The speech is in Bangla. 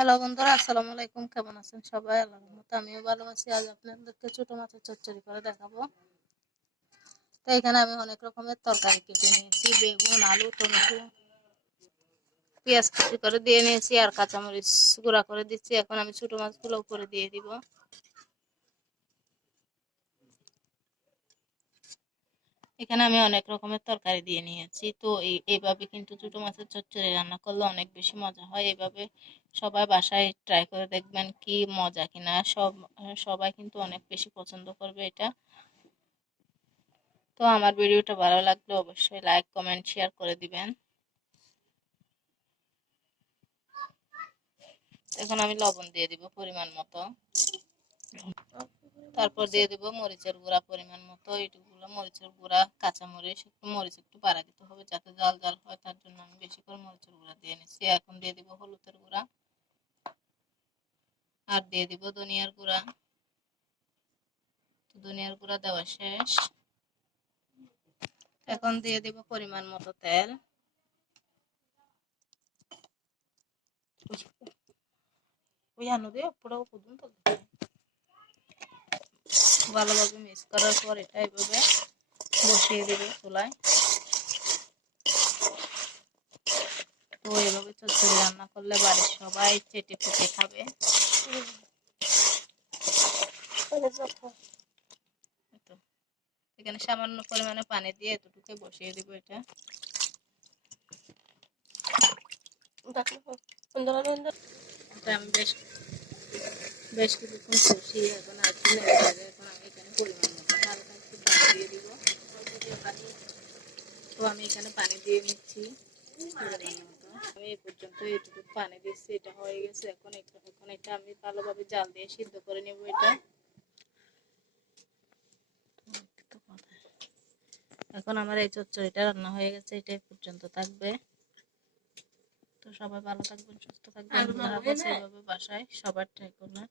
হ্যালো বন্ধুরা, আসসালামু আলাইকুম। কেমন আছেন সবাই? আল্লাহর রহমতে আমিও ভালো আছি। আজ আপনাদেরকে ছোট মাছের চচ্চড়ি করে দেখাবো। তো এখানে আমি অনেক রকমের তরকারি কেটে নিয়েছি, বেগুন, আলু, টমেটো, পেঁয়াজ কুচি করে দিয়ে নিয়েছি আর কাঁচামরিচ গুঁড়া করে দিচ্ছি। এখন আমি ছোট মাছগুলো উপরে দিয়ে দিব। এখানে আমি অনেক রকমের তরকারি দিয়ে নিয়েছি। তো এইভাবে কিন্তু ছোট মাছের চচ্চড়ি রান্না করলে অনেক বেশি মজা হয়। এইভাবে সবাই বাসায় ট্রাই করে দেখবেন কি মজা কিনা। সবাই কিন্তু অনেক বেশি পছন্দ করবে এটা। তো আমার ভিডিওটা ভালো লাগলে অবশ্যই লাইক কমেন্ট শেয়ার করে দিবেন। এখন আমি লবণ দিয়ে দিব পরিমাণ মতো, তারপর দিয়ে দিব মরিচের গুঁড়া পরিমাণ মতো। এইটুকুলো মরিচের গুঁড়া, কাঁচামরিচ, একটু মরিচ একটু বাড়া দিতে হবে যাতে জাল জাল হয়, তার জন্য আমি বেশি করে মরিচের গুঁড়া দিয়ে নিচ্ছি। এখন দিয়ে দিব হলুদের গুঁড়া আর দিয়ে দিব ধনিয়ার গুঁড়া। ধনিয়ার গুঁড়া দেওয়া শেষ। এখন দিয়ে দিব পরিমাণ মতো তেল। ভালোভাবে মিক্স করার পর এটা এইভাবে বসিয়ে দেবে চুলায়। তো এভাবে চচ্চড়ি রান্না করলে বাড়ির সবাই চেটে পুটে খাবে। এখানে সামান্য পরিমাণে পানি দিয়ে এতটুকু বসিয়ে দিব। এটা আমি বেশ কিছুক্ষণ কষিয়ে এখন এখন আমি এখানে পরিমাণ মতো হালকা একটু পানি দিয়ে দিব। তো আমি এখানে পানি দিয়ে নিচ্ছি পরিমাণ মতো। আমি এই পর্যন্ত এইটুকু পানি দিচ্ছি, এটা হয়ে গেছে। এখন এটা আমি ভালোভাবে জাল দিয়ে সিদ্ধ করে নেব। এটা এখন আমার এই চচ্চড়িটা রান্না হয়ে গেছে, এটা পর্যন্ত থাকবে। তো সবাই ভালো থাকবেন, সুস্থ থাকবেন, এইভাবে বাসায় সবার ট্রাই করবেন।